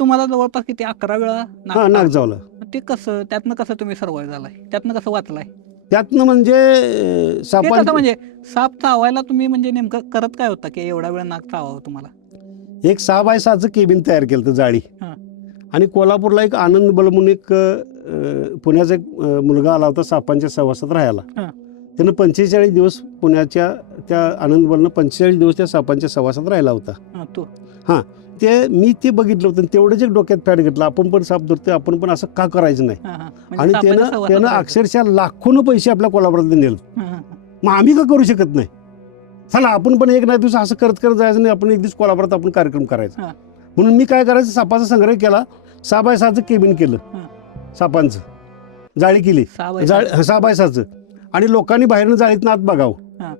तुम्हाला जवळपास किती 11 वेळा हां नाक चावलं. ते कसं त्यातनं कसं तुम्ही सर्वाइव्ह झालाय त्यातनं कसं वाचलाय त्यातनं म्हणजे ते सापां कसं म्हणजे साप चावायला तुम्ही म्हणजे नेमकं करत काय होता की एवढा वेळ नाक चावावं तुम्हाला एक 6 बाय 6चं केबिन तयार केलं होतं जाळी. हां आणि कोल्हापूरला एक आनंद बल म्हणून एक पुण्याचा एक मुलगा आला होता सापांच्या सहवासात राहायला. हां त्यानं 45 दिवस पुण्याच्या त्या आनंद बलनं 45 दिवस त्या सापांच्या सहवासात राहिला होता. हां तो हां मी ते बघितलं होतं तेवढंच एक डोक्यात फॅट घेतलं आपण पण साप धरतोय आपण पण असं का करायचं नाही. हां हां आणि सापाच्या त्यानं सहवासात त्यानं राहायचं. अक्षरशः लाखोनं पैसे आपल्या कोल्हापुरात नेलं. हां, हां, मग आम्ही का करू शकत नाही. चला आपण पण एक नाही दिवस असं करत जायचं नाही आपण एक दिवस कोल्हापुरात आपण कार्यक्रम करायचा. हां. म्हणून मी काय करायचं सापाचा संग्रह केला 6 बाय 6चं केबिन केलं. हां. सापांचं जाळी केली 6 बाय 6 बाय 6चं आणि लोकांनी बाहेरनं जाळीतनं आत बघावं. हां.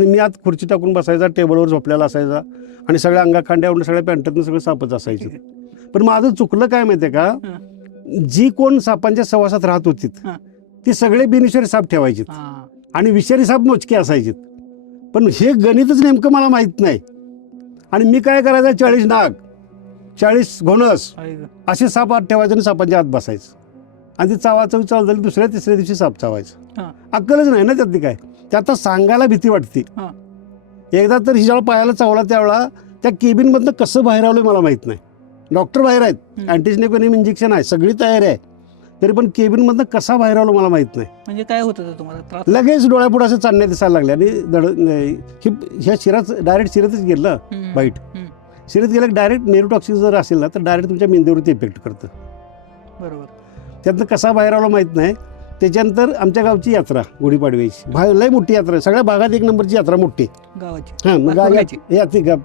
मी आत खुर्ची टाकून बसायचा टेबलवर झोपलेला असायचा आणि सगळ्या अंगाखांड्यावरून सगळ्या पॅन्टातनं सगळं सापच असायचं. पण माझं चुकलं काय माहिती आहे का हां. जी कोण सापांच्या सहवासात राहत होती हां. ती सगळे बिनविषारी साप ठेवायचे हां. आणि विषारी साप मोजके असायचे. पण हे गणितच नेमकं मला माहीत नाही. आणि मी काय करायचं 40 नाग 40 घोणस आई गं. असे साप आत ठेवायचे आणि सापांच्या आत बसायचं आणि ते चावाचं चालू झाली दुसऱ्या तिसऱ्या दिवशी साप चावायचं. हां. अक्कलच नाही ना त्यातली काय ते आता सांगायला भीती वाटते. हां. एकदा तर हिच्याला पायाला चावला त्यावेळा त्या केबिनमधनं कसं बाहेर आलं मला माहीत नाही. डॉक्टर बाहेर आहेत अँटीजनेकोनिम इंजेक्शन आहे सगळी तयारी आहे तरी पण केबिनमधनं कसा बाहेर आलो मला माहीत नाही. म्हणजे काय होतं ते तुम्हाला त्रास लगेच डोळ्यापुढे असं चांदण्या दिसायला लागले आणि ह्या शिराच डायरेक्ट शिरतच गेलं हम्म. बाईट हम्म. शिरत गेलं की डायरेक्ट नेरोटॉक्सिन जर असेल ना तर डायरेक्ट तुमच्या मेंदूवरती इफेक्ट करतं. बरोबर त्यातनं कसा बाहेर आलो माहीत नाही. त्याच्यानंतर आमच्या गावची यात्रा गुढीपाडव्याची लय मोठी यात्रा आहे सगळ्या भागात एक नंबरची यात्रा मोठी. गावाची हां मग पोरल्याची.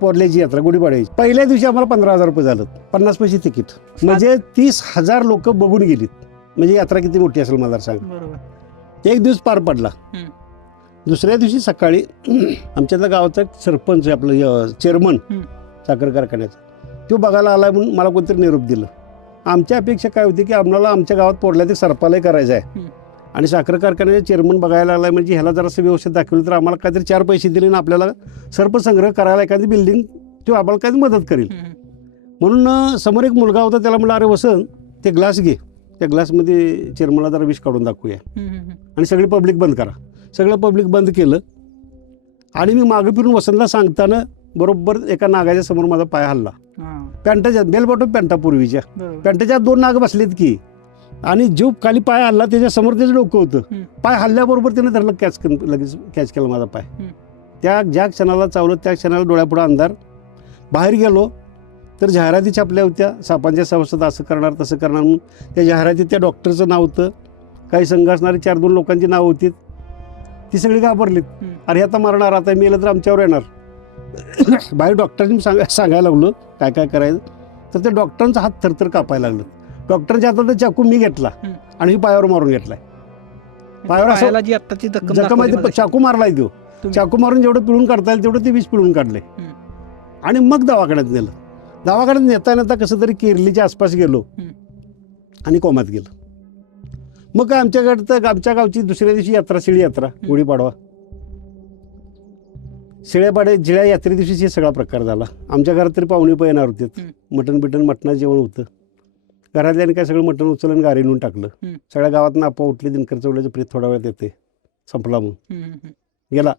पोरल्याची यात्रा गुढीपाडव्याची पहिल्या दिवशी आम्हाला 15,000 रुपये झालं 50 पैसे तिकीट म्हणजे 30,000 लोक बघून गेलीत. म्हणजे यात्रा किती मोठी असेल मला सांग. बरोबर एक दिवस पार पडला. हम्म. दुसऱ्या दिवशी सकाळी आमच्या गावाचा सरपंच आपलं चेअरमन हम्म. साखर कारखान्याचा तो बघायला आला म्हणून मला कोणतरी निरोप दिलं. आमच्या अपेक्षा काय होती की आम्हाला आमच्या गावात पोरल्यात एक सरपालय करायचं आहे हम्म. आणि साखर कारखान्याचे चेअरमन बघायला आला म्हणजे ह्याला जरासं व्यवस्थित दाखवलं तर आम्हाला काहीतरी 4 पैसे दिले आणि आपल्याला सर्पसंग्रह करायला एखादी बिल्डिंग तो आम्हाला काही मदत करेल. हम्म. म्हणून समोर एक मुलगा होता त्याला म्हणलं अरे वसंत ते ग्लास घे त्या ग्लासमध्ये चेअरमनला जरा विष काढून दाखवूया हम्म. आणि सगळी पब्लिक बंद करा. सगळं पब्लिक बंद केलं आणि मी मागे फिरून वसंतला सांगताना बरोबर एका नागाच्या समोर माझा पाय हल्ला. हां. पॅन्टाच्या बेल बॉटम पॅन्टा पूर्वीच्या बरोबर पॅन्टाच्या 2 नाग बसलेत की आणि जो खाली पाय हल्ला त्याच्या समोर त्याचं डोकं होतं. हम्म. पाय हल्ल्याबरोबर त्यानं धरलं लगेच कॅच केला माझा पाय. हम्म. त्या ज्या क्षणाला चावलं त्या क्षणाला डोळ्यापुढं अंधार. बाहेर गेलो तर जाहिराती छापल्या होत्या सापांच्या सहवासात असं करणार तसं करणार म्हणून. त्या जाहिरातीत त्या डॉक्टरचं नाव होतं काही संघ असणारी 4-2 लोकांची नावं होती. ती सगळी घाबरलीत. हम्म. अरे आता मरणार आता मेलं तर आमच्यावर येणार. बाहेर डॉक्टरांनी सांगायला लागलो काय काय करायचं तर त्या डॉक्टरांचा हात थरथर कापायला लागलं. डॉक्टरांच्या हातात चाकू मी घेतला हम्म. आणि ही पायावर मारून घेतलाय. पायावर असं पायाला जी आत्ताची जखम दाखवली आहे ते मगाशी. चाकू मारलाय तो तुम्ही- चाकू मारून जेवढं पिळून काढता येईल तेवढं ते विष पिळून काढले हम्म. आणि मग दवाखान्यात नेलं. दवाखान्यात नेता कसं तरी केरलीच्या आसपास गेलो हम्म. आणि कोमात गेलो. मग काय आमच्याकडे तर आमच्या गावची दुसऱ्या दिवशी यात्रा शिळी यात्रा गुढीपाडवा शिळ्या यात्रे दिवशीच हे सगळा प्रकार झाला. आमच्या घरात तरी पाहुणे पण येणार होते. मटणाचं जेवण होतं. घरातल्याने काय सगळं मटण उचलून गाडी नेऊन टाकलं. हम्म. सगळ्या गावात नापा उठली दिनकर चौल्याचं प्रेत थोडा वेळात येते संपला म्हणून हम्म. गेला.